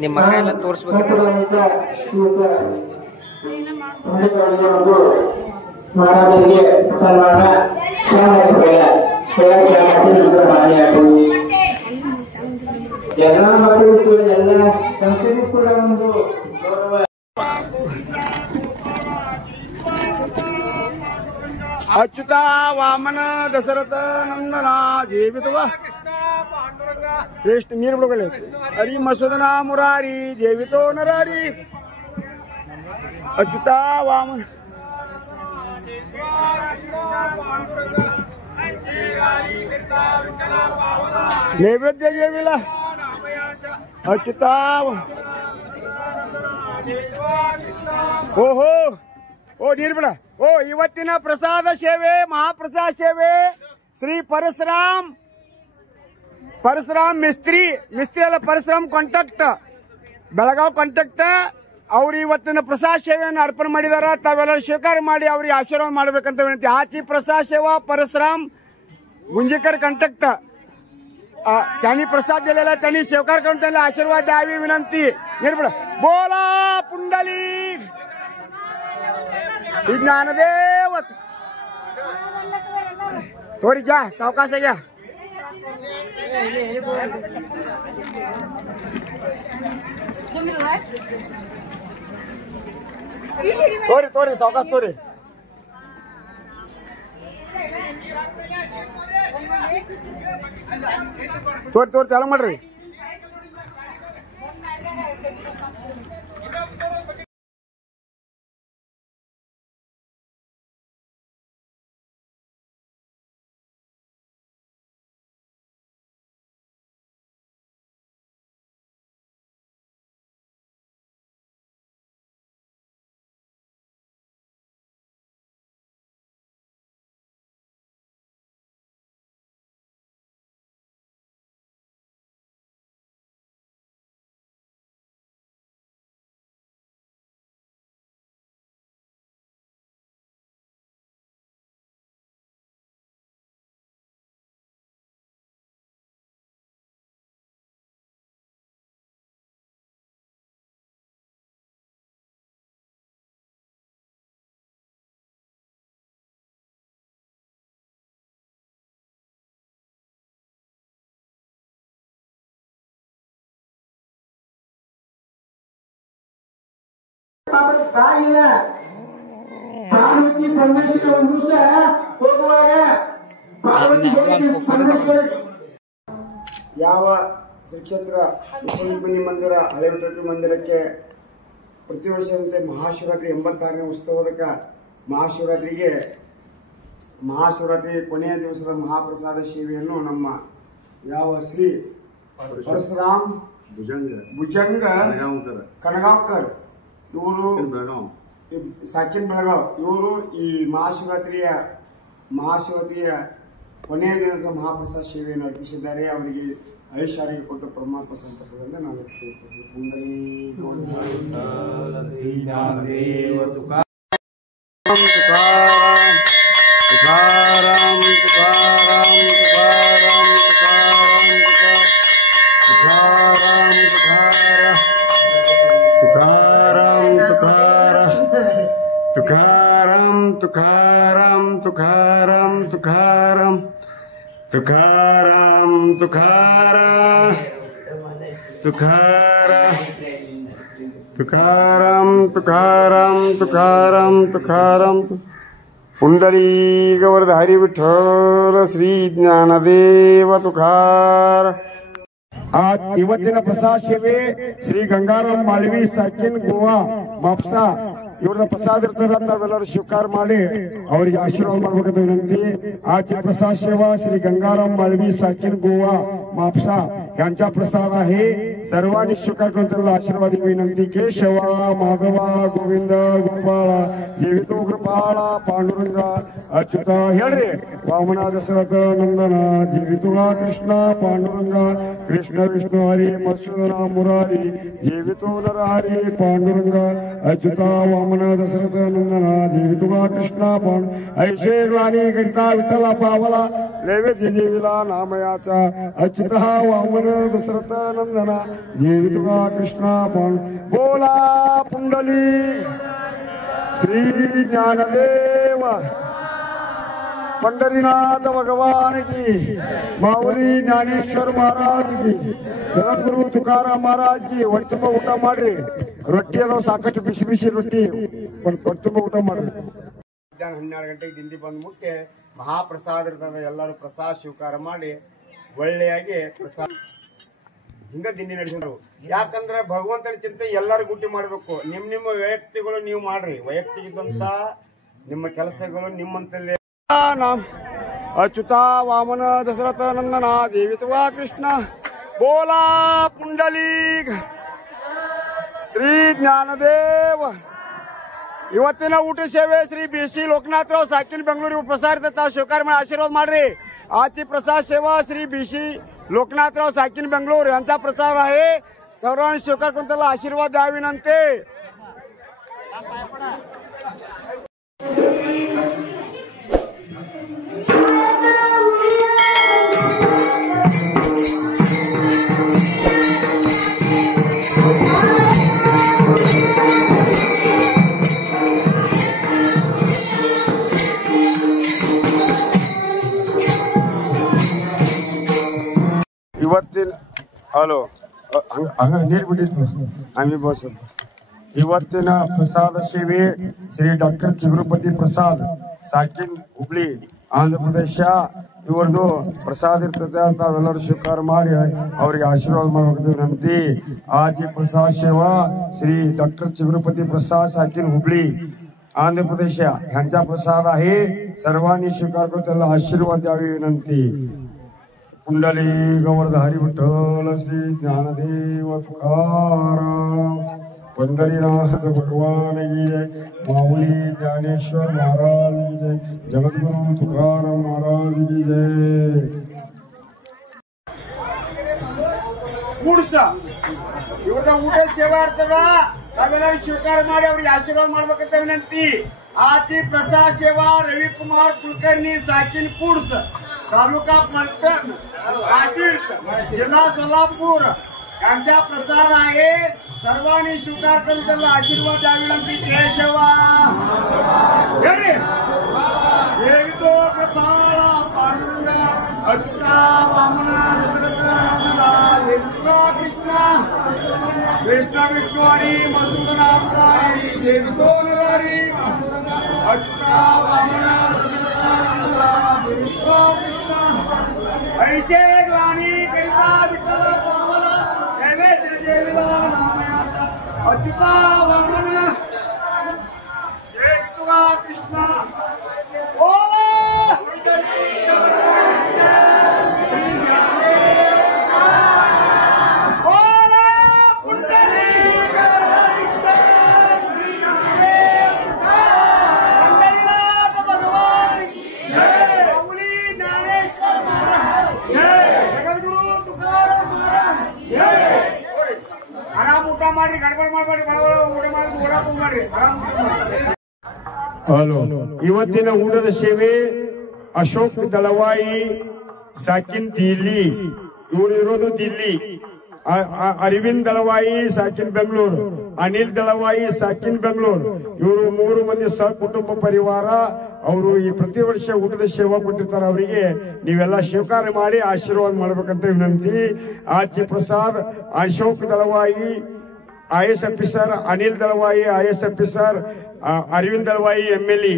ನಿಮ್ಮ ಮಗ ಎಲ್ಲ ತೋರಿಸ್ಬೇಕು. ಎಲ್ಲ ಮಕ್ಕಳಿಗೂ ಎಲ್ಲ ಸಂಸ್ಥೆಗೂ ಕೂಡ ಒಂದು ಗೌರವ. अच्युता वामन दशरथ नंदना जीवितव श्रेष्ठ मीर बघले हरी मसुदना मुरारी जीवितो नरारी अच्युता वामन नैवेद्य जेविला अच्युता ओहो ओ निर्मळ ओ ಇವತ್ತಿನ ಪ್ರಸಾದ ಸೇವೆ ಮಹಾಪ್ರಸಾದ ಸೇವೆ ಶ್ರೀ ಪರಶುರಾಮ್ ಮಿಸ್ತ್ರಿ ಅಲ್ಲ ಪರಶುರಾಮ್ ಕಾಂಟ್ಯಾಕ್ಟ್ ಬೆಳಗಾವ್ ಕಾಂಟ್ಯಾಕ್ಟ್ ಅವ್ರು ಇವತ್ತಿನ ಪ್ರಸಾದ ಸೇವೆಯನ್ನು ಅರ್ಪಣೆ ಮಾಡಿದಾರ. ತಾವೆಲ್ಲರೂ ಸ್ವೀಕಾರ ಮಾಡಿ ಅವ್ರಿಗೆ ಆಶೀರ್ವಾದ ಮಾಡಬೇಕಂತ ವಿನಂತಿ. ಆಚಿ ಪ್ರಸಾದ ಸೇವಾ परशुराम गुंजेकर कांट्याक्ट त्यांनी प्रसाद दिलेला त्यांनी स्वीकार करून त्यांना आशीर्वाद द्यावी विनंती. निर्मळ बोला पुंडली ज्ञानदेव थोड़ी घ्या सावकाश घ्या. तोरी सावकाश तोरी तोरी चालू ಮಾಡ್ರಿ. ಕಾಯಿಲ್ಲ ಪಾರ್ವತಿ ಪರಮೇಶ್ವರ ಒಂದು ದಿವಸ ಹೋಗುವಾಗ ಯಾವ ಶ್ರೀ ಕ್ಷೇತ್ರ ವಿಶ್ವವಿಜ್ಞಾನಿ ಮಂದಿರ ಹಳೆ ವಿಠ್ಠಲ ಮಂದಿರಕ್ಕೆ ಪ್ರತಿ ವರ್ಷದಂತೆ ಮಹಾಶಿವರಾತ್ರಿ 86ನೇ ಉತ್ಸವದ ಮಹಾಶಿವರಾತ್ರಿ ಕೊನೆಯ ದಿವಸದ ಮಹಾಪ್ರಸಾದ ಸೇವೆಯನ್ನು ನಮ್ಮ ಯಾವ ಶ್ರೀ ಪರಶುರಾಮ್ ಭುಜಂಗ ಕನಗಾಂವ್ಕರ್ ಇವರು ಸಾಕಿನ್ ಬೆಳಗಾವ್ ಇವರು ಈ ಮಹಾಶಿವರಾತ್ರಿಯ ಕೊನೆಯ ದಿನದ ಮಹಾಪ್ರಸಾದ ಸೇವೆಯನ್ನು ಅರ್ಪಿಸಿದ್ದಾರೆ. ಅವರಿಗೆ ಐಶ್ವರ್ಯ ಕೊಟ್ಟು ಪರಮಾತ್ಮ ಸಂತಸದಿಂದ ನಾನು पुंडलीक हरी विठ्ठल श्री ज्ञानदेव तुकार. आज ಇವತ್ತಿನ ಪ್ರಸಾದ ಸೇವೆ ಶ್ರೀ ಗಂಗಾರಾಮ್ ಮಾಳ್ವಿ ಸಾಕಿನ್ ಗೋವಾ ಮಾಪ್ಸಾ ಇವ್ರದ ಪ್ರಸಾದ ಇರ್ತದ. ತಾವೆಲ್ಲರೂ ಸ್ವೀಕಾರ ಮಾಡಿ ಅವರಿಗೆ ಆಶೀರ್ವಾದ ಮಾಡಬೇಕಂತ ವಿನಂತಿ. ಆಚೆ ಪ್ರಸಾದ ಸೇವಾ ಶ್ರೀ ಗಂಗಾರಾಮ್ ಮಾಳ್ವಿ ಸಾಕಿನ್ ಗೋವಾ मापसा यांचा प्रसाद आहे. सर्वांनी स्वीकार करून त्यांना आशीर्वाद विनंती. केशवा माधवा गोविंद गोपाळ जीवितो कृपाळा पांडुरंगा अच्युता हेळरे वामना दशरथ नंदना जीवितुळा कृष्ण पांडुरंगा कृष्ण विष्णू हरी मत्सूदना मुरारी जीवितो नरहरी पांडुरंगा अच्युता वामना दशरथ नंदना जीवितुळा कृष्ण ऐशे ग्लानी करिता विठ्ठला पावला नैवेद्य देवीला नामयाचा अच्युता वामन दशरथ नंदना जीवितुळा कृष्ण बोला पुंडली श्री ज्ञानदेव पंढरीनाथ भगवान की माऊली ज्ञानेश्वर महाराज की जगद्गुरु तुकाराम महाराज की ಒಟ್ಟುಂಬ ಊಟ ಮಾಡ್ರಿ. ರೊಟ್ಟಿ ಅದಾವ ಸಾಕಷ್ಟು ಬಿಸಿ ಬಿಸಿ ರೊಟ್ಟಿ ಒಟ್ಟುಂಬ ಊಟ ಮಾಡ್ರಿ. ಮಧ್ಯಾಹ್ನ 12 ಗಂಟೆಗೆ ದಿಂಡಿ ಬಂದು ಮುಟ್ಟೆ ಮಹಾಪ್ರಸಾದ ಇರ್ತದೆ. ಎಲ್ಲರೂ ಪ್ರಸಾದ ಸ್ವೀಕಾರ ಮಾಡಿ ಒಳ್ಳೆಯಾಗಿ ಪ್ರಸಾದ ಹಿಂಗ ದಿಂಡಿ ನಡೆಸಿದ್ರು. ಯಾಕಂದ್ರೆ ಭಗವಂತನ ಚಿಂತೆ ಎಲ್ಲರೂ ಗುಟ್ಟಿ ಮಾಡ್ಬೇಕು. ನಿಮ್ಮ ವೈಯಕ್ತಿಗಳು ನೀವು ಮಾಡ್ರಿ. ವೈಯಕ್ತಿಕದಂತ ನಿಮ್ಮ ಕೆಲಸಗಳು ನಿಮ್ಮಂತಲ್ಲೇ अच्युता वामन दशरथ नंदना जीवितवा कृष्ण बोला पुंडली श्री ज्ञानदेव. ಇವತ್ತಿನ ಊಟ ಸೇವೆ ಶ್ರೀ ಬಿಸಿ ಲೋಕನಾಥರಾವ್ ಸಾಕಿನ್ ಬೆಂಗಳೂರು ಪ್ರಸಾರ ಸ್ವೀಕಾರ ಮಾಡಿ आशीर्वाद ಮಾಡ್ರಿ. आजची प्रसाद सेवा श्री बिशी लोकनाथराव साकिन बेंगलोर यांचा प्रसाद आहे. सर्वांनी स्वीकार करून त्याला आशीर्वाद द्यावा विनंती. ಇವತ್ತಿನ ಹಲೋ ಹಂಗ ನೀರು ಬಿಟ್ಟಿತ್ತು ಆಮೇಲೆ ಬಸ್. ಇವತ್ತಿನ ಪ್ರಸಾದ ಸೇವೆ ಶ್ರೀ ಡಾಕ್ಟರ್ ಚಿಗುರುಪತಿ ಪ್ರಸಾದ್ ಸಾಕಿನ್ ಹುಬ್ಳಿ ಆಂಧ್ರ ಪ್ರದೇಶ ಇವ್ರದ್ದು ಪ್ರಸಾದ ಇರ್ತದೆ. ತಾವೆಲ್ಲರೂ ಸ್ವೀಕಾರ ಮಾಡಿ ಅವರಿಗೆ ಆಶೀರ್ವಾದ ಮಾಡಬೇಕು ವಿನಂತಿ. ಆಜಿ ಪ್ರಸಾದ ಸೇವಾ श्री डॉक्टर चिगुरुपती प्रसाद साकिन हुबळी आंध्र प्रदेश यांचा प्रसाद आहे. सर्वांनी स्वीकार करून त्याला आशीर्वाद द्यावे विनंती. कुंडली गवर्धहरी विठ्ठल श्री ज्ञानदेव तुकाराम पंढरीनाथ भगवान की जय. माऊली ज्ञानेश्वर महाराज की जय. जगद्गुरु तुकाराम महाराज की जय. ಇವ್ರದ ಊಟ ಸೇವೆ ಇರ್ತದ. ತಾವೆಲ್ಲರೂ ಸ್ವೀಕಾರ ಮಾಡಿ ಅವ್ರಿಗೆ ಆಶೀರ್ವಾದ ಮಾಡ್ಬೇಕಂತ ವಿನಂತಿ. आजची प्रसाद सेवा रविकुमार कुलकर्णी साकिन फूड्स तालुका पलटण आशिर्ष जिल्हा सोलापूर यांचा प्रसाद आहे. सर्वांनी स्वीकार करून त्याला आशीर्वाद द्यावी विनंती. केशवा देवितो कृपाळा पांडुरंगा अच्युता वामना कृष्ण कृष्ण विष्णू हरी मधुसूदना मुरारी देवितो नरहरी अच्युता वामना कृष्ण ऐशे ग्लानी करिता विठ्ठला पावला नैवेद्य देवीला नामयाचा अच्युता वामना देवितवा कृष्ण बोला ಹಲೋ. ಇವತ್ತಿನ ಊಟದ ಸೇವೆ ಅಶೋಕ್ ದಳವಾಯಿ ಸಾಕಿನ್ ದಿಲ್ಲಿ ಇವರು ಇರೋದು ದಿಲ್ಲಿ. ಅರವಿಂದ್ ದಳವಾಯಿ ಸಾಕಿನ್ ಬೆಂಗಳೂರು, ಅನಿಲ್ ದಳವಾಯಿ ಸಾಕಿನ್ ಬೆಂಗಳೂರು. ಇವರು 3 ಮಂದಿ ಸಹಕುಟುಂಬ ಪರಿವಾರ. ಅವರು ಈ ಪ್ರತಿ ವರ್ಷ ಊಟದ ಸೇವಾ ಕೊಟ್ಟಿರ್ತಾರೆ. ಅವರಿಗೆ ನೀವೆಲ್ಲ ಸ್ವೀಕಾರ ಮಾಡಿ ಆಶೀರ್ವಾದ ಮಾಡಬೇಕಂತ ವಿನಂತಿ. ಆಜಿ ಪ್ರಸಾದ್ Ashok Dalvai IAS officer, Anil Dalvai IAS officer, Arvind Dalvai MLE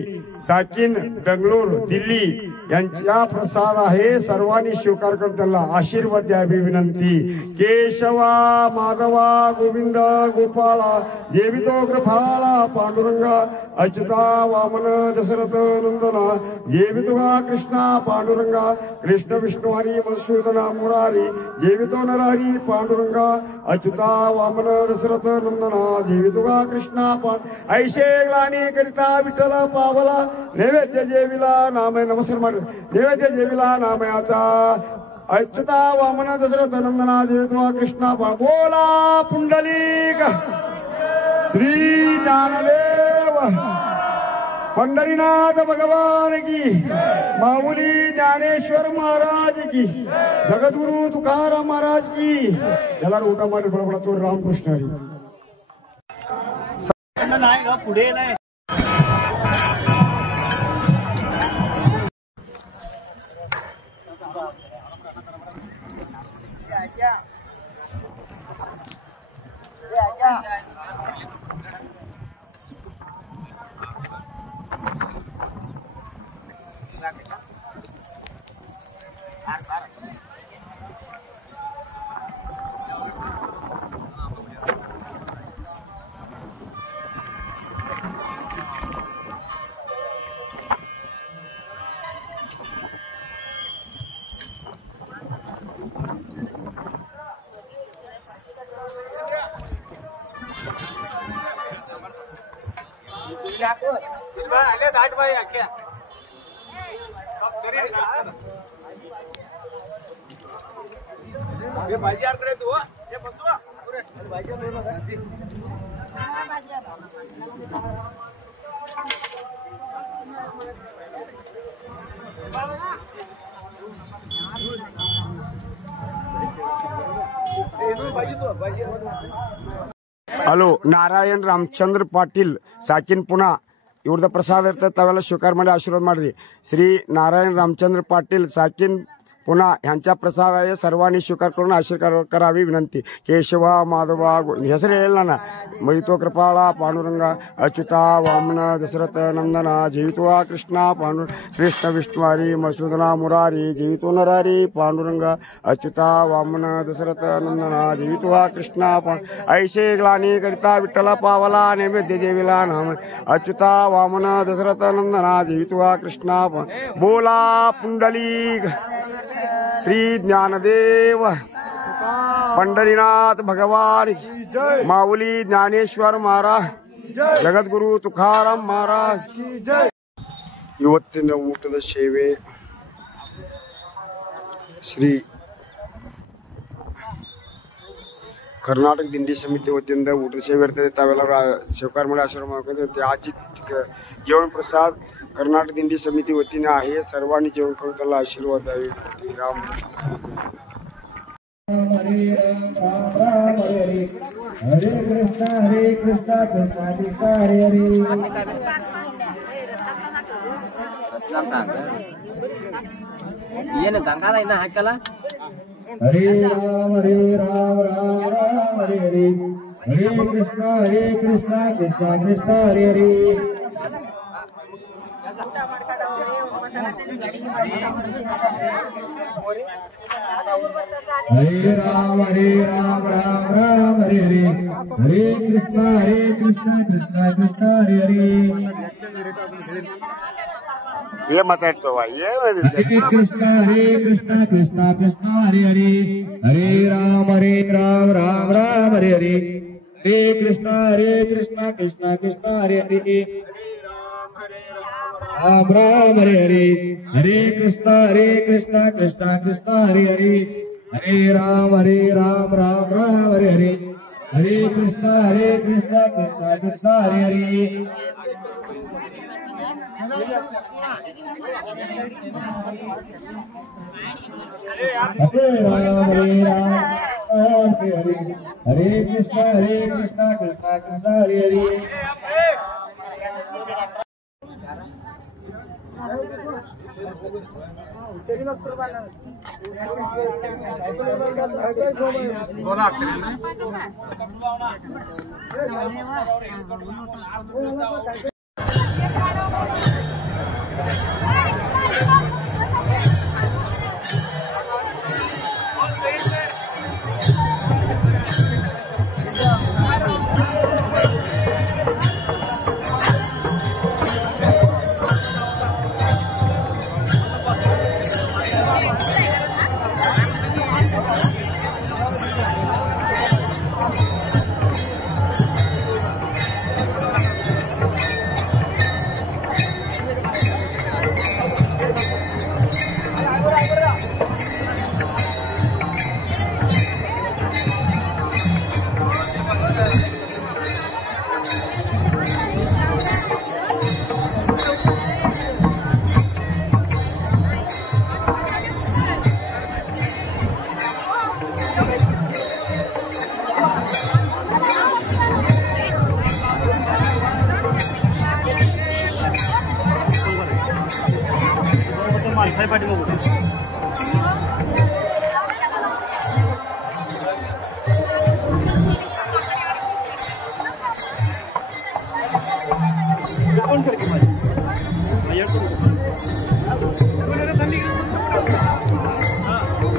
साकीन बेंगलोर दिल्ली यांचा प्रसाद आहे. सर्वांनी स्वीकार करून त्यांना आशीर्वाद द्यावी विनंती. केशवा माधवा गोविंद गोपाला जेवितो कृपाला पांडुरंगा अच्युता वामन दशरथ नंदना जेवितोगा कृष्णा पांडुरंगा कृष्ण विष्णु हरी मधुसूदना मुरारी जेवितो नरहरी पांडुरंगा अच्युता वामन दशरथ नंदना जेवितोगा कृष्णा ऐशे ग्लानी करिता विठ्ठल पावला नैवेद्य जेविला नाम नमस्कार मार नैवेद्य जेविला नामयाचा अच्युता वामन दशरथ नंदना जेवितोगा कृष्णा बोला पुंडलिक श्री ज्ञानदेव पंढरीनाथ भगवान की माऊली ज्ञानेश्वर महाराज की जगद्गुरु तुकाराम महाराज की याला उठा मारे बरोबर तो रामकृष्ण हरी पुढे नाही भाजी आकडे तू बसवा हॅलो नारायण रामचंद्र पाटील साकीन पुणा इवರದ ಪ್ರಸಾದ ಇರ್ತದೆ ತಾವೆಲ್ಲ ಸ್ವೀಕಾರ ಮಾಡಿ ಆಶೀರ್ವಾದ ಮಾಡ್ರಿ. ಶ್ರೀ नारायण रामचंद्र पाटील साकीन पुन्हा ह्यांचा प्रसाद आहे. सर्वांनी स्वीकार करून आशीर्वाद करावी विनंती. केशवा माधवा ಹೆಸರು ಹೇಳಿಲ್ಲ ನಾ ಮೈತೋ ಕೃಪಾಳ ಪಾಂಡುರಂಗ ಅಚ್ಯುತ ವಾಮನ ದಶರಥ ನಂದನ ಜೀವಿತೋ ಕೃಷ್ಣ ಪಾಂಡು ಕೃಷ್ಣ ವಿಷ್ಣುವಾರಿ ಮಸೂದನ ಮುರಾರಿ ಜೀವಿತೋ ನರಾರಿ ಪಾಂಡುರಂಗ ಅಚ್ಯುತ ವಾಮನ ದಶರಥ ನಂದನ ಜೀವಿತೋ ಕೃಷ್ಣ ऐशे ग्लानी करिता विठ्ठल पावला नैवेद्य जेविला नाम अच्युता वामन दशरथ नंदना जीवितो कृष्ण बोला पुंडलिक श्री ज्ञानदेव पंढरीनाथ भगवान माऊली ज्ञानेश्वर महाराज जगद्गुरु तुकाराम महाराज ಇವತ್ತಿನ ಊಟದ ಸೇವೆ ಶ್ರೀ ಕರ್ನಾಟಕ ದಿಂಡಿ ಸಮಿತಿ ವತಿಯಿಂದ ಊಟದ ಸೇವೆ ಇರ್ತದೆ. ತಾವೆಲ್ಲರೂ ಸ್ವೀಕಾರ ಮಾಡಿ ಆಶೀರ್ವಾದ ಮಾಡ್ಕೊಂಡು आजची जेवण प्रसाद कर्नाटक दिंडी समिती वतीने आहे. सर्वांनी जेवण करून त्याला आशीर्वाद द्यावे. रामकृष्ण हरे राम राम हरे हरे कृष्णा कृष्णा कृष्णा हरे हरे ಏನು ಗಂಗಾದ ಇನ್ನ ಹಾಕಲ್ಲ. हरे राम राम राम हरे हरे हरे कृष्णा कृष्णा कृष्णा हरे हरे हरे राम राम राम हरे हरे हरे कृष्णा कृष्णा कृष्णा हरे हरे ये ಮಾತಾಡ್ತೋ ये हरे कृष्णा कृष्णा कृष्णा हरे हरे हरे राम राम राम हरे हरे हरे कृष्णा कृष्णा कृष्णा हरे हरे राम राम हरे हरे हरे कृष्णा कृष्णा कृष्णा हरे हरे हरे राम राम हरे हरे हरे कृष्णा कृष्णा कृष्णा हरे हरे हरे राम हरे हरे हरे कृष्णा कृष्णा कृष्णा हरे हरे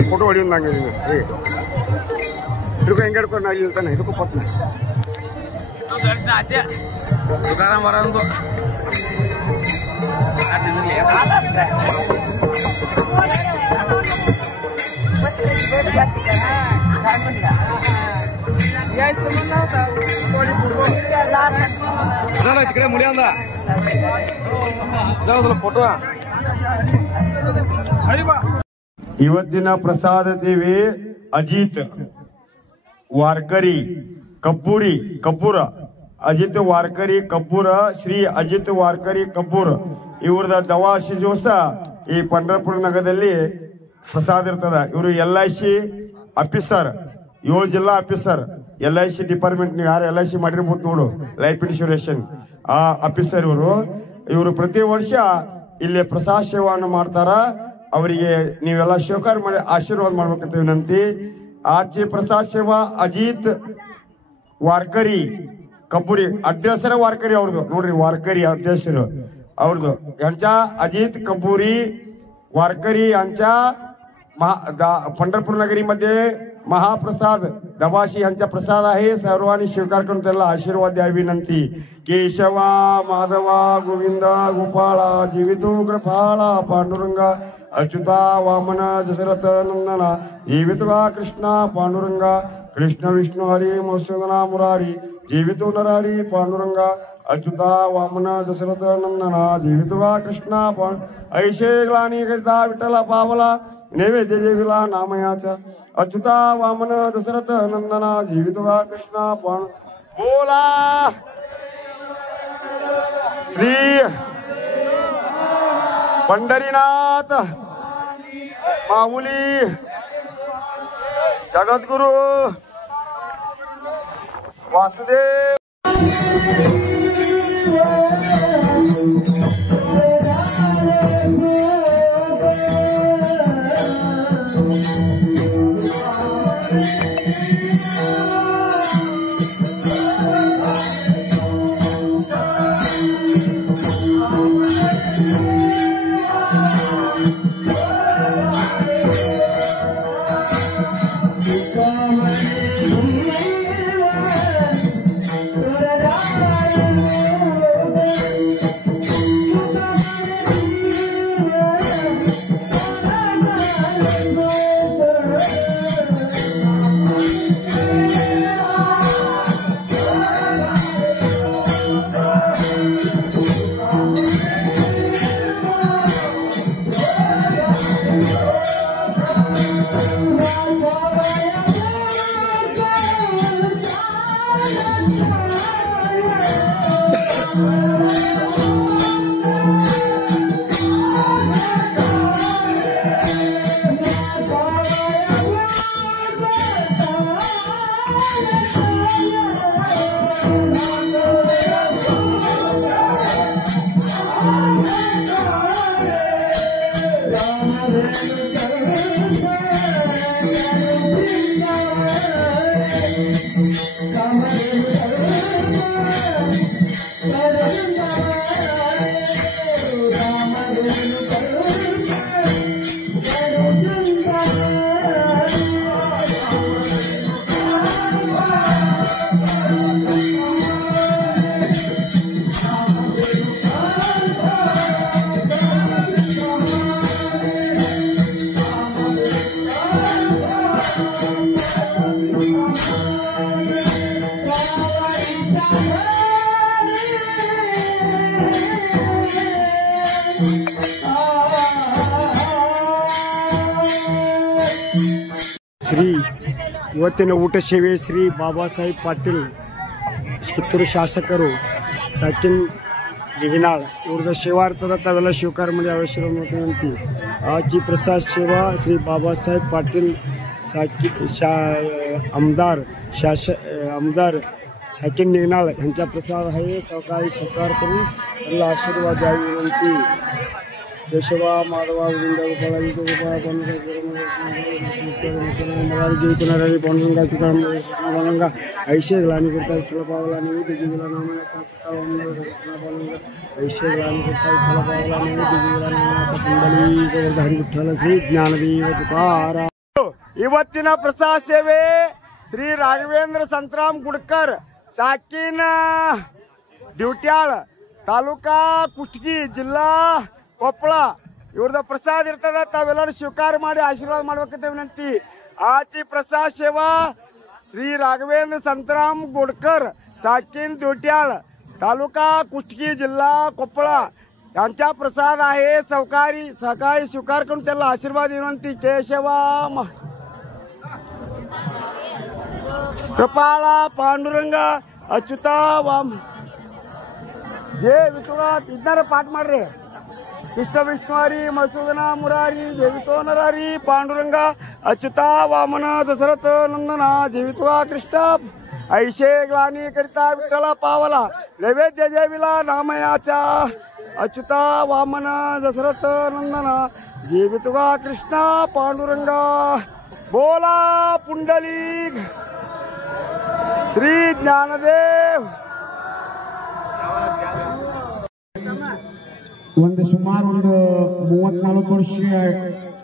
फोटो ಹೊಡಿ ಒಂದಂಗೆ ಇದಕ್ಕೂ ಹೆಂಗೆ ಹಿಡ್ಕೊ ನಾ ಇಲ್ಲಿ ಇರ್ತಾನೆ ಇದಕ್ಕೂ ಪಟ್ನ ತುಕಾರಾಮ್ ಬರೋದು ಕಡೆ ಮುಡಿಯಂದ ಫೋಟೋ ಇವತ್ತಿನ ಪ್ರಸಾದ ಸೇವೆ ಅಜಿತ್ ವಾರ್ಕರಿ ಕಪೂರ ಅಜಿತ್ ವಾರ್ಕರಿ ಕಪೂರ ಶ್ರೀ ಅಜಿತ್ ವಾರ್ಕರಿ ಕಪೂರ್ ಇವ್ರದ ದವಾಸಿ ದಿವಸ ಈ ಪಂಢರಪುರ ನಗರದಲ್ಲಿ ಪ್ರಸಾದ ಇರ್ತದ. ಇವರು LIC ಆಫೀಸರ್, 7 ಜಿಲ್ಲಾ ಆಫೀಸರ್, LIC ಡಿಪಾರ್ಟ್ಮೆಂಟ್. ನೀವು ಯಾರು LIC ಮಾಡಿರ್ಬೋದು ನೋಡು, ಲೈಫ್ ಇನ್ಶೂರೆನ್ಸ್ ಆ ಆಫೀಸರ್ ಇವರು ಪ್ರತಿ ವರ್ಷ ಇಲ್ಲಿ ಪ್ರಸಾದ ಸೇವೆಯನ್ನು ಮಾಡ್ತಾರ. ಅವರಿಗೆ ನೀವೆಲ್ಲ ಸ್ವೀಕಾರ ಮಾಡಿ ಆಶೀರ್ವಾದ ಮಾಡ್ಬೇಕಂತ ವಿನಂತಿ. आजची प्रसाद सेवा अजित वारकरी कपुरी अध्यक्षर वारकरी ಅವ್ರದು ನೋಡ್ರಿ, वारकरी अध्यक्षರು ಅವ್ರದು यांच्या अजित कपुरी वारकरी यांच्या पंढरपूर नगरीमध्ये महाप्रसाद दवाशी यांचा प्रसाद आहे. सर्वांनी स्वीकार करून त्याला आशीर्वाद द्यावी विनंती. केशवा माधवा गोविंदा गोपाळा जीवितो कृपाळा पांडुरंगा अच्युता वामन दशरथ नंदना जीवितवा कृष्णा पांडुरंगा कृष्ण विष्णु हरी मधुसूदना मुरारी जीवितो नरहरी पांडुरंगा अच्युता वामन दशरथ नंदना जीवितवा कृष्णा ऐशे ग्लानी करिता विठ्ठला पावला नैवेद्य जेविला नामयाचा अच्युता वामन दशरथ नंदना जीवितवा कृष्णा बोला श्री पंढरीनाथ माऊली जगद्गुरु वासुदेव. ಶ್ರೀ ಇವತ್ತಿನ ಊಟ ಸೇವೆ ಶ್ರೀ ಬಾಬಾಸಾಹೇಬ್ ಪಾಟೀಲ್ ಕಿತ್ತೂರು ಶಾಸಕರು ಸಾಕಿನ್ गिगिनाळ इव्रद सेवार्थात तावेला स्वीकार म्हणजे आवश्यक विनंती. आजची प्रसाद सेवा श्री बाबासाहेब पाटील आमदार साकीन निघनाळ यांचा प्रसाद आहे. सहकारी सत्कार करून त्यांना आशीर्वाद द्यावी विनंती. केशवा माधवा पांडुरंगा ऐशे ग्लानी करता विठ्ठल पावला नैवेद्य दिला नामयाचा ऐशे ग्लानी करता विठ्ठल पावला नैवेद्य दिला नामयाचा पुंडलिक विठ्ठल श्री ज्ञानदेव तुकाराम. ಇವತ್ತಿನ ಪ್ರಸಾದ ಸೇವೆ ಶ್ರೀ ರಾಘವೇಂದ್ರ ಸಂತರಾಮ್ ಗುಡ್ಕರ್ ಸಾಕಿನ ಡ್ಯೂಟ್ಯಾಳ ತಾಲೂಕಾ ಕುಷ್ಟಗಿ ಜಿಲ್ಲಾ ಕೊಪ್ಪಳ ಇವ್ರದ ಪ್ರಸಾದ ಇರ್ತದ. ತಾವೆಲ್ಲರೂ ಸ್ವೀಕಾರ ಮಾಡಿ ಆಶೀರ್ವಾದ ಮಾಡ್ಬೇಕಂತ ವಿನಂತಿ. ಆಚಿ ಪ್ರಸಾದ ಸೇವಾ ಶ್ರೀ ರಾಘವೇಂದ್ರ संतराम गोडकर साकीन ड्यूट्याळ तालुका कुष्टगी जिल्हा कोप्पळ यांचा प्रसाद आहे. सहकारी स्वीकार करून त्याला आशीर्वाद विनंती. केशवा कृपाळा पांडुरंगा अच्युता वाम जे विठुळा इधर पाठ ಮಾಡ್ರಿ. कृष्ण विष्णुवारी मधुसूदना मुरारी देवितो नरारी पांडुरंगा अच्युता वामन दशरथ नंदना देवित्वा कृष्ण ऐशे ग्लानी करिता विठ्ठला पावला नैवेद्य देविला नामयाचा अच्युता वामन दशरथ नंदना देवित्वा कृष्ण पांडुरंगा बोला पुंडलिक श्री ज्ञानदेव. ಸುಮಾರು 34 ವರ್ಷ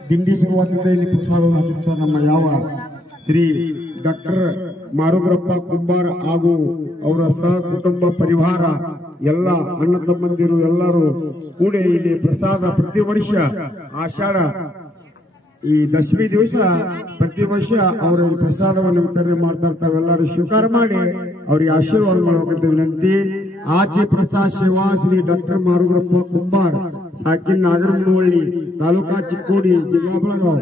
ದಿಂಡಿ ಶುರುವಾತಿಂದ ಇಲ್ಲಿ ಪ್ರಸಾದವನ್ನು ಅಂದಿಸ್ತಾರೆ. ನಮ್ಮ ಯಾವ ಶ್ರೀ ಡಾಕ್ಟರ್ ಮಾರುಗರಪ್ಪ ಕುಂಬಾರ್ ಹಾಗೂ ಅವರ ಸಹ ಕುಟುಂಬ ಪರಿವಾರ ಎಲ್ಲ ಅಣ್ಣ ತಮ್ಮಂದಿರು ಎಲ್ಲರೂ ಕೂಡಿ ಇಲ್ಲಿ ಪ್ರಸಾದ ಪ್ರತಿ ವರ್ಷ ಆಷಾಢ ಈ ದಶಮಿ ದಿವಸ ಪ್ರತಿ ವರ್ಷ ಅವರು ಪ್ರಸಾದವನ್ನು ವಿತರಣೆ ಮಾಡ್ತಾ ಇರ್ತಾವೆಲ್ಲರೂ ಸ್ವೀಕಾರ ಮಾಡಿ ಅವರಿಗೆ ಆಶೀರ್ವಾದ ಮಾಡಬೇಕಂತ ವಿನಂತಿ. आजचे प्रसाद सेवा श्री डॉक्टर मारुगरप्पा कुंभार साकीन नागरमुनवळ्ळी तालुका चिक्कोडी जिल्हा बेळगाव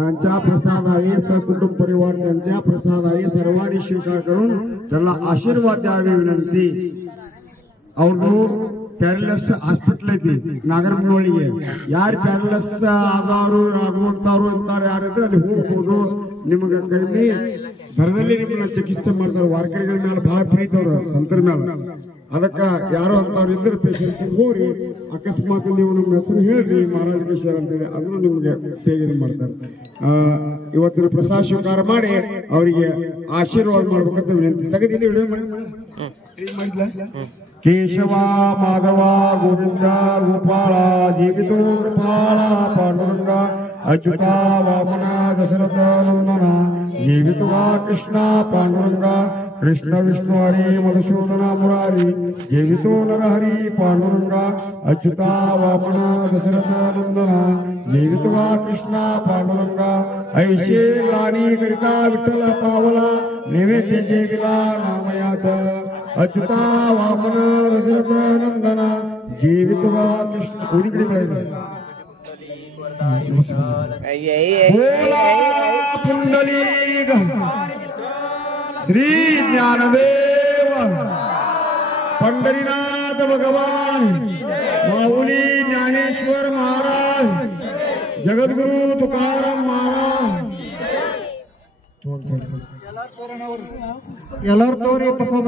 यांचा प्रसाद आहे. सहकुटुंब परिवार त्यांचा प्रसाद आहे. सर्वांनी स्वीकार करून त्यांना आशीर्वाद द्यावे विनंती. ಅವರು ಪ್ಯಾರಲಸ್ ಹಾಸ್ಪಿಟಲ್ ಐತಿ ನಾಗರಮನಹಳ್ಳಿಗೆ. ಯಾರು ಪ್ಯಾರಲಸ್ ಆದವರು ಆಗುವಂತವ್ರು ಅಂತಾರೆ ಯಾರಿದ್ರೆ ಅಲ್ಲಿ ಹೋಗ್ಬೋದು. ನಿಮಗೆ ಕಡಿಮೆ ದರದಲ್ಲಿ ನಿಮ್ಮನ್ನ ಚಿಕಿತ್ಸೆ ಮಾಡ್ತಾರೆ. ವಾರ್ಕರಿಗಳ ಮೇಲೆ ಬಹಳ ಪ್ರೀತಿ ಅವರು ಸಂತರ ಮೇಲೆ. ಅದಕ್ಕ ಯಾರೋ ಅಂತವ್ರು ಇದ್ರೆ ಪೇಷಂಟ್ ಹೋಗ್ರಿ, ಅಕಸ್ಮಾತ್ ನೀವು ನಮ್ಮ ಹೆಸರು ಹೇಳ್ರಿ ಮಹಾರಾಜೇಶ್ವರ ಅಂತೇಳಿ ಅದನ್ನು ನಿಮ್ಗೆ ಬೇಗ ಮಾಡ್ತಾರೆ. ಇವತ್ತಿನ ಪ್ರಸಾದ ಸ್ವೀಕಾರ ಮಾಡಿ ಅವರಿಗೆ ಆಶೀರ್ವಾದ ಮಾಡ್ಬೇಕಂತ ವಿನಂತಿ. ತೆಗೆದಿಲ್ಲಿ ವಿಡಿಯೋ ಮಾಡಿದ್ಲ. केशवा माधवा गोविंदा गोपाळा जीवितो कृपाळा पांडुरंगा अच्युता वामना दशरथ नंदना जीवितवा कृष्णा पांडुरंगा कृष्ण विष्णु हरी मधुसूदना मुरारी जीवितो नरहरी पांडुरंगा अच्युता वामना दशरथ नंदना जीवितवा कृष्णा पांडुरंगा ऐशे ग्लानी करिता विठ्ठल पावला नैवेद्य जेविला नामयाचा अच्युता वामन दशरथ नंदना जीवितवा कृष्ण उदिकडे पुंडलिक श्री ज्ञानदेव पंढरीनाथ भगवान माऊली ज्ञानेश्वर महाराज जगद्गुरु तुकाराम महाराज ಎಲ್ಲರೂ ತೋರಿ ಪ್ರಸಾದ.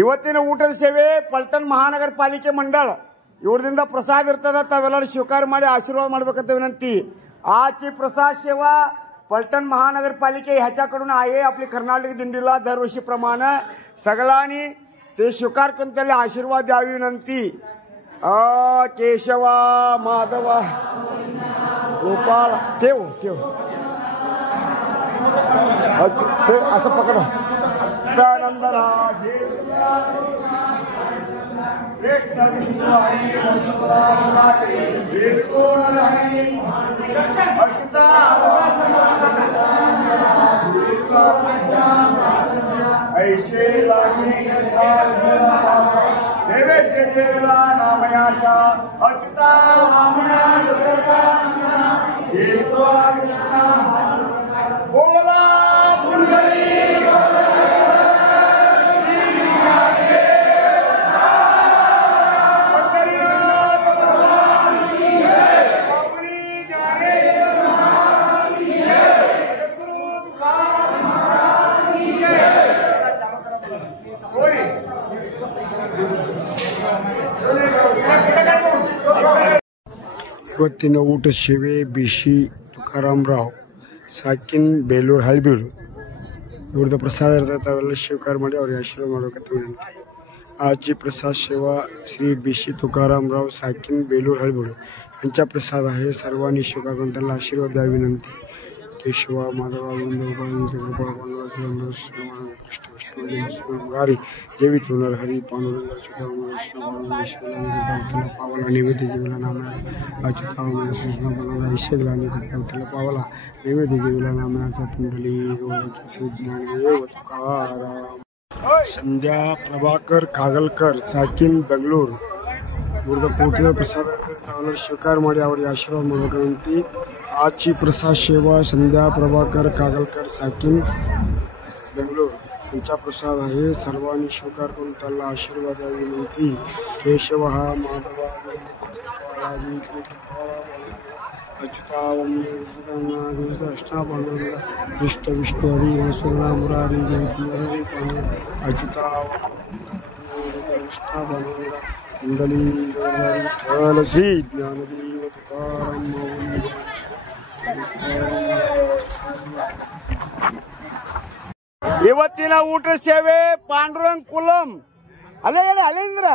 ಇವತ್ತಿನ ಊಟದ ಸೇವೆ ಪಲ್ಟನ್ ಮಹಾನಗರ ಪಾಲಿಕೆ ಮಂಡಳ ಇವರಿಂದ ಪ್ರಸಾದ ಇರ್ತದ. ತಾವೆಲ್ಲರೂ ಸ್ವೀಕಾರ ಮಾಡಿ ಆಶೀರ್ವಾದ ಮಾಡ್ಬೇಕಂತ विनंती. आजची प्रसाद सेवा पलटण महानगरपालिके ह्याच्याकडून आहे. आपली कर्नाटक दिंडीला दरवर्षीप्रमाणे सगळ्यांनी ते स्वीकार करून त्याला आशीर्वाद द्यावी विनंती. केशवा माधवा गोपाळ ठेव ठेव असं पकडा. कृष्ण विष्णु हरि ऐसे नैवेद्य देवला नामयाचा अच्युता वामना दशरथा कृष्ण बोला ಇವತ್ತಿನ ಊಟ ಸೇವೆ ಬಿಸಿ ತುಕಾರಾಮರಾವ್ ಸಾಕಿನ್ ಬೇಲೂರು ಹಳ್ಳಿಬೀಡು ಇವ್ರದ್ದು ಪ್ರಸಾದ ಇರ್ತದೆ ತಾವೆಲ್ಲ ಸ್ವೀಕಾರ ಮಾಡಿ ಅವ್ರಿಗೆ ಆಶೀರ್ವಾದ ಮಾಡ್ಬೇಕಂತ ವಿನಂತಿ. आजची प्रसाद सेवा श्री बिशी तुकारामराव साकिन बेलूर हळबीड यांचा प्रसाद आहे. सर्वांनी स्वीकार करून त्यांना आशीर्वाद द्यावी विनंती. केशवा माधवा मुरारी जेवित हरी पांडुरंग पावला नैवेद्य जेवीला नाम अच्युता कृष्ण बनवला ऐशेगला विठ्ठल पावला नैवेद्य जेवीला नामाचा पुंडली श्री ज्ञानदेव तुकाराम. संध्या प्रभाकर कागलकर साकिन बेंगलोर ಇವ್ರದ್ದು ಪೂರ್ತಿಯ ಪ್ರಸಾದ ತಾವೆಲ್ಲರೂ ಸ್ವೀಕಾರ ಮಾಡಿ ಅವರಿಗೆ ಆಶೀರ್ವಾದ ಮಾಡಬೇಕು ವಿನಂತಿ. आजची प्रसाद सेवा संध्या प्रभाकर कागलकर साकिन बेंगलोर यांचा प्रसाद आहे. सर्वांनी स्वीकार करून त्याला आशीर्वाद द्यावी विनंती. केशव हा माधवा अच्युता अष्टा पांडुरंग कृष्ण विष्णु हरी वसुना मुरारी अच्युता कृष्णा पांडुरंग कुंडली श्री ज्ञानदेव तुकाराम. ಇವತ್ತಿನ ಊಟ ಸೇವೆ ಪಾಂಡುರಂಗ್ ಕುಲಂ ಅಲ್ಲಿಂದ್ರ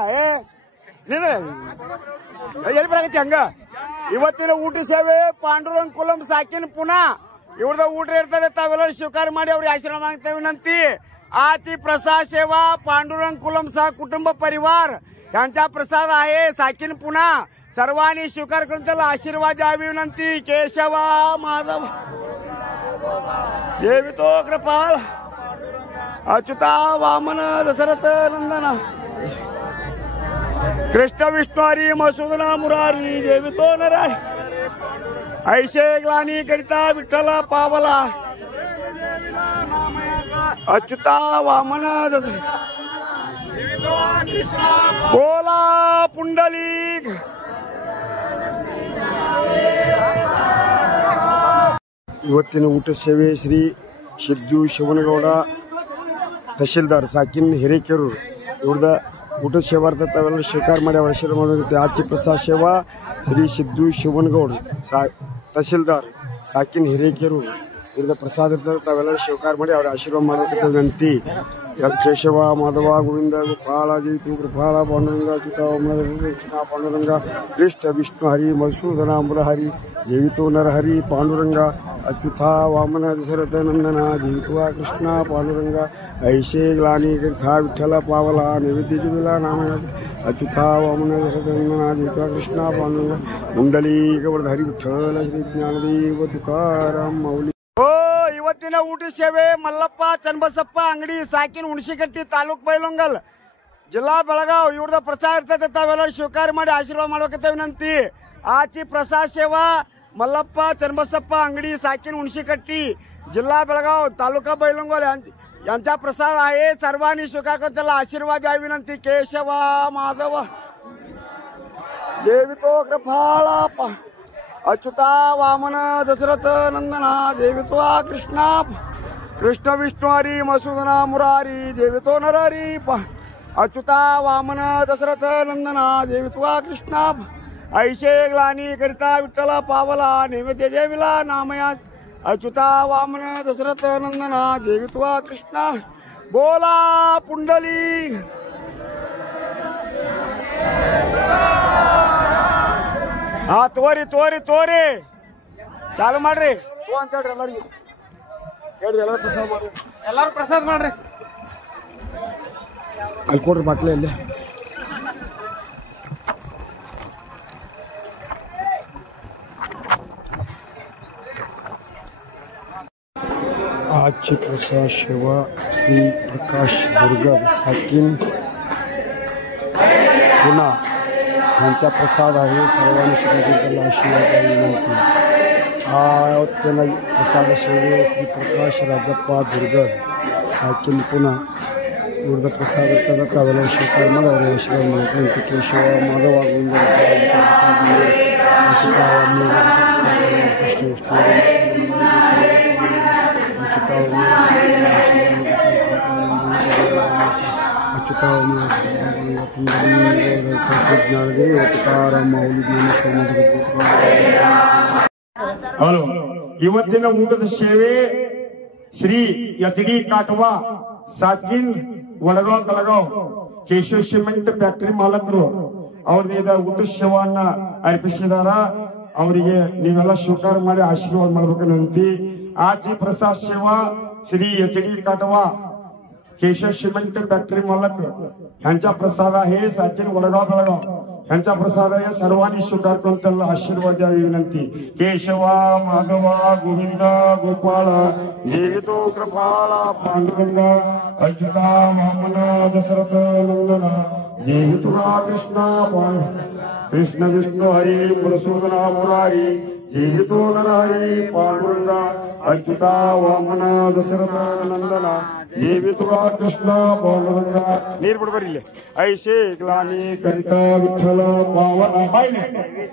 ಎಲ್ಲಿ ಬರಕತ್ತಿ ಹಂಗ. ಇವತ್ತಿನ ಊಟ ಸೇವೆ ಪಾಂಡುರಂಗ್ ಕುಲಂ ಸಾಕಿನ ಪುನಾ ಇವ್ರದ ಊಟ ಇರ್ತದೆ ತಾವೆಲ್ಲರೂ ಸ್ವೀಕಾರ ಮಾಡಿ ಅವ್ರಿಗೆ ಆಶೀರ್ವಾದ ಮಾಡ್ತೇವೆ विनंती. आजची प्रसाद सेवा पांडुरंग कुलम सह कुटुंब परिवार यांचा प्रसाद आहे साकिन पुणा. सर्वांनी स्वीकार करून त्याला आशीर्वाद द्यावी विनंती. केशवा माधव जेवितो कृपाल अच्युता वामन दशरथ नंदन कृष्ण विष्णु हरी मसूदना मुरारी जेवितो नराय ऐशे ग्लानी करिता विठ्ठल पावला अच्युता वामन दशरथ बोला पुंडलिक. ಇವತ್ತಿನ ಊಟ ಸೇವೆ ಶ್ರೀ ಸಿದ್ದು ಶಿವನಗೌಡ ತಹಶೀಲ್ದಾರ್ ಸಾಕಿನ್ ಹಿರೇಕೆರೂರು ಇವ್ರದ ಊಟ ಸೇವಾ ತಾವೆಲ್ಲರೂ ಸ್ವೀಕಾರ ಮಾಡಿ ಅವರ ಆಶೀರ್ವಾದ ಮಾಡಬೇಕು. आजची प्रसाद सेवा श्री सिद्धू शिवनगौड तहसीलदार साकिन हिरेकेरूर ಇವ್ರದ ಪ್ರಸಾದ ಇರ್ತದೆ ತಾವೆಲ್ಲರೂ ಸ್ವೀಕಾರ ಮಾಡಿ ಅವರ ಆಶೀರ್ವಾದ ಮಾಡಬೇಕಂತ ವಿನಂತಿ. ಕೇಶವ ಮಾಧವ ಗೋವಿಂದ ಗೋಪಾಲ ಜಯಿತು ಕೃಪಾಲ ಪಾಂಡುರಂಗ ಅಚ್ಯುತ ಕೃಷ್ಣ ಪಾಂಡುರಂಗ कृष्ण विष्णु हरी मधुसूदन मुरहरी जेवितो नरहरी पांडुरंग अच्युता वामन दशरथ नंदन जेवित्वा कृष्ण पांडुरंग ऐशे ग्लानी करिता विठ्ठल पावला नैवेद्य जेविला नाम अच्युता वामन दशरथ नंदन जेवित्वा कृष्ण पांडुरंग कुंडली हरी विठ्ठल श्री ज्ञानदेव तुकाराम मौली. ಇವತ್ತಿನ ಊಟ ಸೇವೆ ಮಲ್ಲಪ್ಪ ಚನ್ನಬಸಪ್ಪ ಅಂಗಡಿ ಸಾಕಿನ ಹುಣಸಿಕಟ್ಟಿ ತಾಲೂಕ್ ಬೈಲೊಂಗಲ್ ಜಿಲ್ಲಾ ಬೆಳಗಾವ್ ಇವ್ರದ ಪ್ರಸಾದ ಇರ್ತದೆ ತಾವೆಲ್ಲರೂ ಸ್ವೀಕಾರ ಮಾಡಿ ಆಶೀರ್ವಾದ ಮಾಡ್ಬೇಕಂತ ವಿನಂತಿ. आजची प्रसाद सेवा मल्लप्पा चन्नबसप्प अंगडी साकिन हुणशीकट्टी जिल्हा बेळगाव तालुका बैलंगोल यांचा प्रसाद आहे. सर्वांनी स्वीकार करून त्याला आशीर्वाद द्यावी विनंती. केशवा माधव जेवितो कृपाला अच्युता वामन दशरथ नंदना जेवित्वा कृष्णा कृष्ण विष्णु हरी मसूदना मुरारी जेवितो नरहरी अच्युता वामन दशरथ नंदना जेवित्वा कृष्णा ऐशे ग्लानी करिता विठ्ठल पावला नैवेद्य जेविला नामया अच्युता वामन दशरथ नंदना जेवित्वा कृष्णा बोला पुंडली. ಹಾ ತೋರಿ ತೋರಿ ತೋರಿ ಚಾಲು ಮಾಡ್ರಿ ಅಂತ ಹೇಳ್ರಿ ಎಲ್ಲರಿಗೂ ಹೇಳ್ರಿ ಎಲ್ಲರೂ ಪ್ರಸಾದ ಮಾಡ್ರಿ ಎಲ್ಲರೂ ಪ್ರಸಾದ ಮಾಡ್ರಿ ಅಲ್ಲಿ ಕೊಡ್ರಿ ಬಾಟ್ಲೆ ಅಲ್ಲಿ आजची प्रसाद सेवा श्री प्रकाश दुर्गद साकीन पुन्हा यांचा प्रसाद आहे. सर्वांनी त्याला आशीर्वाद विनंती. त्यांना प्रसाद सेवे श्री प्रकाश राजप्पा दुर्गद साकीन पुन्हा इव्रद प्रसाद त्याला स्वीकार ಮಾಡಾರೆ. ಆಶೀರ್ವಾದ ಮಾಡ್ಕೊಂಡು ಕೇಶವ ಮಾಧವ ಗೋವಿಂದ ಹಲೋ, ಇವತ್ತಿನ ಊಟದ ಸೇವೆ ಶ್ರೀ ಯತಿಡಿ ಕಾಟವಾ ಸಾಕಿನ್ ವಡಗಾಂವ್ ಬೆಳಗಾವ್ ಕೇಶವ ಸಿಮೆಂಟ್ ಫ್ಯಾಕ್ಟರಿ ಮಾಲಕರು ಅವ್ರದ್ದು ಊಟ ಸೇವನ್ನ ಅರ್ಪಿಸಿದಾರ. ಅವರಿಗೆ ನೀವೆಲ್ಲ ಸ್ವೀಕಾರ ಮಾಡಿ ಆಶೀರ್ವಾದ ಮಾಡ್ಬೇಕು ವಿನಂತಿ. आजची प्रसाद सेवा Shri HD Katwa Keshav cement factory मालक यांचा प्रसाद आहे. साकीन वडगाव बेळगाव यांचा प्रसाद आहे. सर्वांनी स्वीकार करून त्यांना आशीर्वाद द्यावी विनंती. केशवा माधवा गोविंद गोपाळ जेवितो कृपाळा पांडुरंग अच्युता वामन दशरथ नंदन जेवितुरा कृष्णा कृष्ण विष्णु हरी मधुसूदना मुरारी जेवितो नरहरी पांडुरंग अच्युता वामन दशरथ नंदन जेवितुरा कृष्ण पांडुरंग. ನೀರು ಬಿಡಬರಿಲ್ಲ. ಐಸೆ ಗ್ಲಾನಿ ಕರಿತ ವಿಠಲ ಪಾವನ ಬಾಯ್ನೆ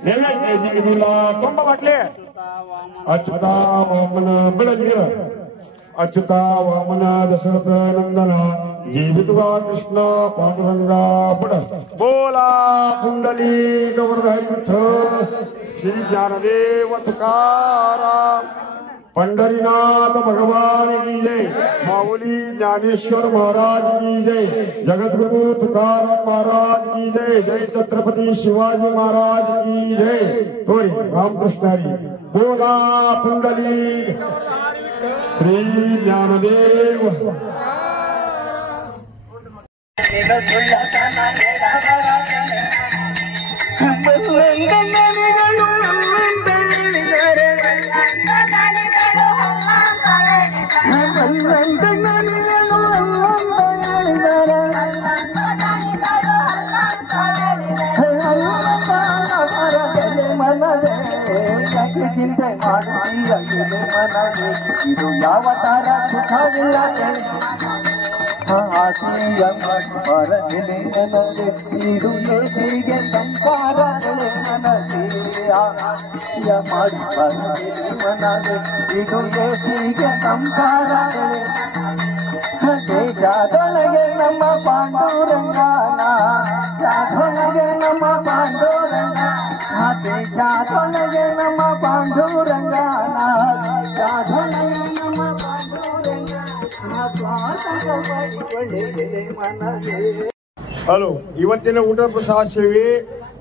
ನೈವೇದ್ಯ ಜೀವಿಲ್ಲ ತುಂಬ ಬಾಟ್ಲೆ ಅಚ್ಯುತ ವಾಮನ ಬಿಡ ನೀರು अच्युता वामन दशरथ नंदन जीवितुरा कृष्ण पांडुरंग बुड बोला कुंडली गवर्धन विठ्ठल श्री ज्ञानदेव तुकाराम पंढरीनाथ भगवान की जय. माऊली ज्ञानेश्वर महाराज की जय. जगद्गुरु तुकाराम महाराज की जय. जय छत्रपति शिवाजी महाराज की जय. तोरी रामकृष्णारी बोला कुंडली श्री ज्ञानदेव. ಚಿಂತೆ ಮಾಡುತ್ತೀರಗಿದೆ ಮನವೇ ಇದು ಯಾವ ತರ ಸುಖವಿಲ್ಲ ಆಸೆಯ ಬರಲಿದೆ ನನಗೆ ಇದು ಏಸಿಗೆ ಸಂಸಾರ ನನಗೆ ಆಸೆಯ ಮಾಡಿ ಬರಲಿದೆ ಮನವೇ ಇದು ಏಸಿಗೆ ಸಂಸಾರ ದೇಶದೊಳಗೆ ನಮ್ಮ ಪಾಂಡುರಂಗನ ಜಾಗೊಳಗೆ ನಮ್ಮ ಪಾಂಡುರಂಗ ದೇಶದೊಳಗೆ ನಮ್ಮ ಪಾಂಡುರಂಗನ ಜಾಗೊಳಗೆ ನಮ್ಮ ಪಾಂಡುರಂಗ ಹಲೋ, ಇವತ್ತಿನ ಊಟ ಪ್ರಸಾದ ಸೇವೆ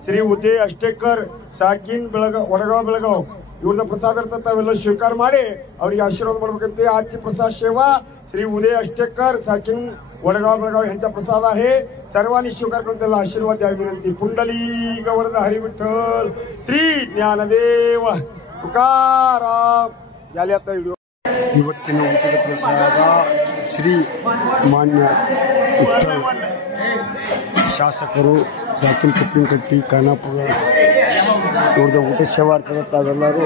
ಶ್ರೀ ಉದಯ ಅಷ್ಟೇಕರ್ ಸಾಕಿನ್ ಬೆಳಗಾವ್ ವಡಗಾವ್ ಬೆಳಗಾವ್ ಇವ್ರನ್ನ ಪ್ರಸಾದ ತಾವೆಲ್ಲ ಸ್ವೀಕಾರ ಮಾಡಿ ಅವರಿಗೆ ಆಶೀರ್ವಾದ ಮಾಡ್ಬೇಕಂತೆ. आजची प्रसाद सेवा श्री उदय अष्टेकर साकीन वडगाव बेळगाव यांचा प्रसाद आहे. सर्वांनी स्वीकार करून त्याला आशीर्वाद द्यावी विनंती. पुंडली गवर्धन हरी विठ्ठल श्री ज्ञानदेव तुकाराम. झाले आता व्हिडिओ. ಇವತ್ತಿನ ಊಟದ ಪ್ರಸಾದ ಶ್ರೀ ಮಾನ್ಯ ವಿಠ್ಠಲ್ ಶಾಸಕರು ಸಾಕಿನ್ ಕುಪ್ಪಿನಕಟ್ಟಿ ಖಾನಾಪುರ ಇವ್ರದ್ದು ಊಟ ಸೇವಾ ಇರ್ತದೆ. ತಾವೆಲ್ಲರೂ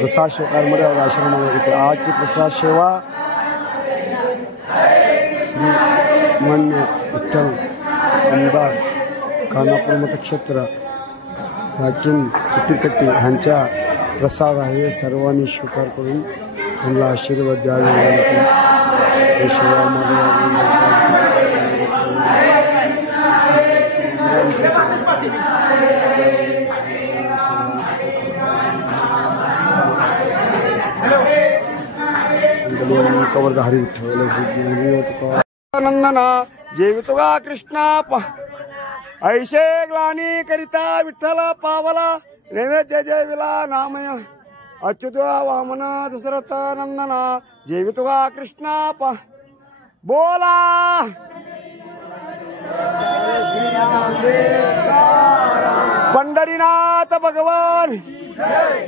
ಪ್ರಸಾದ ಸ್ವೀಕಾರ ಮಾಡಿ ಅವ್ರ ಆಶ್ರಮ ಮಾಡಬೇಕು. ಆಜಿ ಪ್ರಸಾದ ಸೇವಾ श्री मान्य विठ्ठल आमदार खानापूर मतक्षेत्र साकीन कुट्टीकट्टी यांचा प्रसाद आहे. सर्वांनी स्वीकार करून त्यांना आशीर्वाद द्यावे विनंती. हरी विठ्ठल नंदन जेवितुगा कृष्ण ऐसे ग्लानी करिता विठ्ठल पावला नैवेद्य जयविला नामय अच्युत वामन दशरथ नंदन जेवितुगा कृष्ण बोला पंढरीनाथ भगवान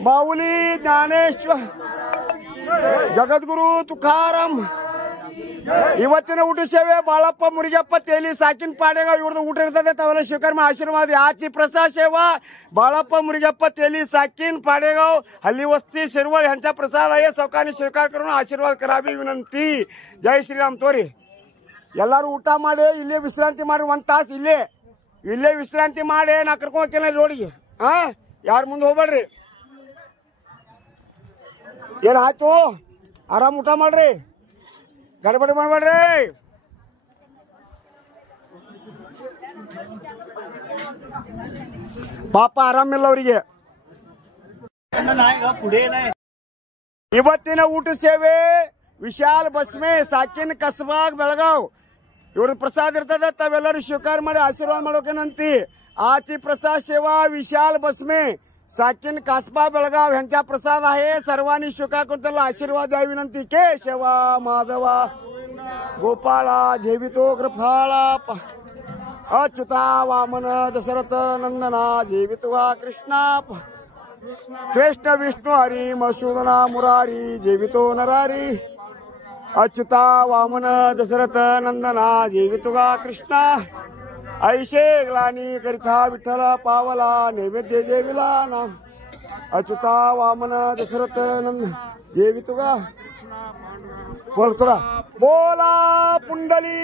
माऊली ज्ञानेश्वर ಜಗದ್ಗುರು ತುಕಾರಾಮ್. ಇವತ್ತಿನ ಊಟ ಸೇವೆ ಬಾಳಪ್ಪ ಮುರಿಗಪ್ಪ ತೇಲಿ ಸಾಕಿನ ಪಾಡೆಗಾವ್ ಇವ್ರದ್ದು ಊಟ ಇರ್ತದೆ. ತಾವೆಲ್ಲ ಸ್ವೀಕಾರ ಮಾಡಿ ಆಶೀರ್ವಾದ. ಆಚಿ ಪ್ರಸಾದ ಸೇವಾ ಬಾಳಪ್ಪ मुरगप्पा तेली साकीन पाडेगाव हल्ली वस्ती शिरवळ यांचा प्रसाद आहे. सौकाने स्वीकार करून आशीर्वाद करावी विनंती. जय श्रीराम. तोरी ಎಲ್ಲರೂ ಊಟ ಮಾಡಿ ಇಲ್ಲೇ ವಿಶ್ರಾಂತಿ ಮಾಡಿ 1 ತಾಸು ಇಲ್ಲೇ ವಿಶ್ರಾಂತಿ ಮಾಡಿ ನಾ ಕರ್ಕೊಂಡು ಹೋಗ್ತೇನೆ ರೋಡಿಗೆ. ಯಾರು ಮುಂದೆ ಹೋಗ್ಬೇಡ್ರಿ. ಏನಾಯ್ತು? ಆರಾಮ್ ಊಟ ಮಾಡ್ರಿ, ಗಡಬಡಿ ಮಾಡ್ಬೇಡ್ರಿ. ಪಾಪ ಆರಾಮಿಲ್ಲ ಅವರಿಗೆ. ಇವತ್ತಿನ ಊಟ ಸೇವೆ ವಿಶಾಲ್ ಬಸ್ಮೆ ಸಾಕಿನ ಕಸಬಾಗ್ ಬೆಳಗಾವ್ ಇವ್ರದ್ದು ಪ್ರಸಾದ ಇರ್ತದೆ. ತಾವೆಲ್ಲರೂ ಸ್ವೀಕಾರ ಮಾಡಿ ಆಶೀರ್ವಾದ ಮಾಡೋಕೇನಂತಿ. आची प्रसाद सेवा विशाल बसमे साकीन कासबा बेळगाव यांचा प्रसाद आहे. सर्वांनी स्वीकार करून त्याला आशीर्वाद द्यावी विनंती. केशवा माधवा गोपाळा झेवितो कृपाळा अच्युता वामन दशरथ नंदना जेवितवा कृष्णा कृष्ण विष्णु हरी मधुसूदना मुरारी जेवितो नरारी अच्युता वामन दशरथ नंदना जेवितवा कृष्णा ऐशे ग्लानी करिता विठ्ठल पावला नैवेद्य देविला नाम अच्युता वामन दशरथ नंद जेवितुगा बोल थोड़ा बोला पुंडली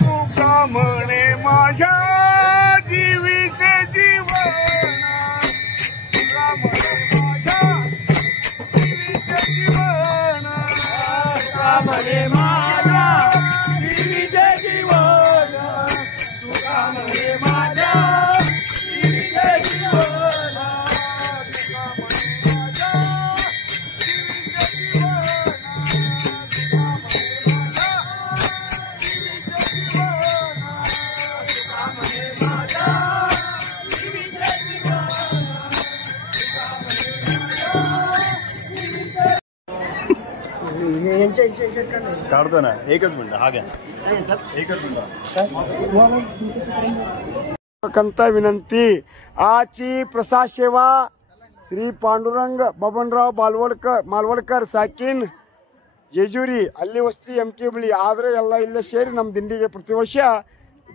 तुका म्हणे माझ्या जीविते जीवन तुका म्हणे माझ्या जीविते जीवन म्हणे माझ्या जीविते जीवन तुका म्हणे माझ्या जीविते जीवन तुका म्हणे माझ्या जीविते जीवन तुका म्हणे माझ्या जीविते जीवन काढतो ना. एकच मिनिट हा घ्या. एकच मिनिट विनंती. आजची प्रसाद सेवा श्री पांडुरंग बबनराव मालवडकर साकीन जेजुरी अल्ली वस्ती MK ಹುಬ್ಳಿ. आदरे ಎಲ್ಲ ಇಲ್ಲೇ ಸೇರಿ ನಮ್ಮ ದಿಂಡಿಗೆ ಪ್ರತಿ ವರ್ಷ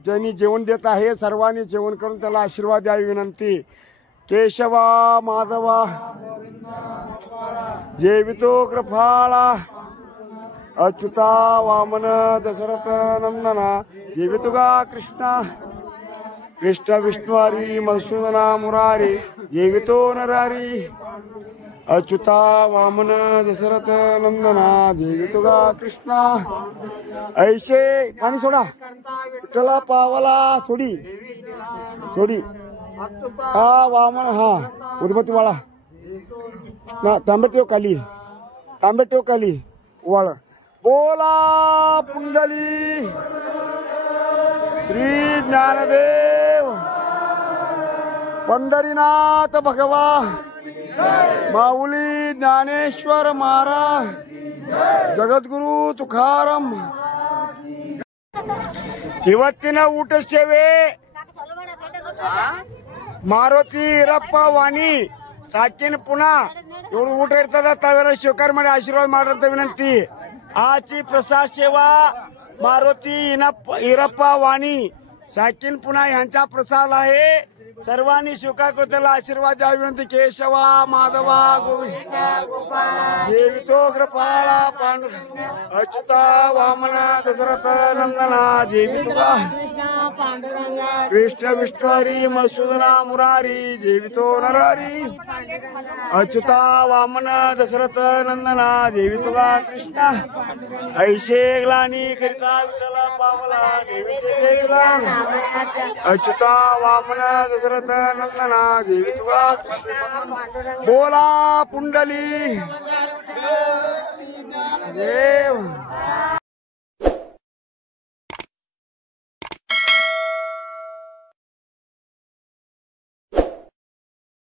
ज्यांनी जेवण देत आहे सर्वांनी जेवण करून त्याला आशीर्वाद द्यावी विनंती. केशवा माधवा जेवितो कृपाळा अच्युता वामन दशरथ नंदना जेवितुगा कृष्णा कृष्ण विष्णु हरी मधुसूदना मुरारी जेवितो नरारी अच्युता वामन दशरथ नंदना जेवितुगा कृष्णा ऐशे पाणी सोडा विठ्ठला पावला सोडी हा वामन हा उदबत्ती वाळा ना तांबेटेव काली वळ बोला पुंडली श्री ज्ञानदेव पंढरीनाथ भगवा माऊली ज्ञानेश्वर महाराज जगद्गुरु तुकाराम. ಇವತ್ತಿನ ಊಟ ಸೇವೆ ಮಾರುತಿ ಈರಪ್ಪ ವಾಣಿ ಸಾಕಿನ ಪುನಾ ಇವ್ರು ಊಟ ಇರ್ತದ. ತಾವೆಲ್ಲ ಸ್ವೀಕಾರ ಮಾಡಿ ಆಶೀರ್ವಾದ ಮಾಡ್ರಂತ ವಿನಂತಿ. आची प्रसाद सेवा मारुती इरप्पा वाणी साकीन पुन्हा यांचा प्रसाद आहे. सर्वांनी स्वीकार करून त्याला आशीर्वाद द्यावी विनंती. केशवा माधवा गोविंद जेवितो कृपाळा पांडु अच्युता वामन दशरथ नंदना जेवितुगा कृष्ण विष्णु हरी मधुसूदना मुरारी जेवितो नरारी अच्युता वामन दशरथ नंदना जेवितुगा कृष्णा ऐशे ग्लानी करिता विठ्ठल पावला नैवेद्य देविला अच्युता वामन दशरथ नंदना जेवितुगा कृष्ण बोला पुंडली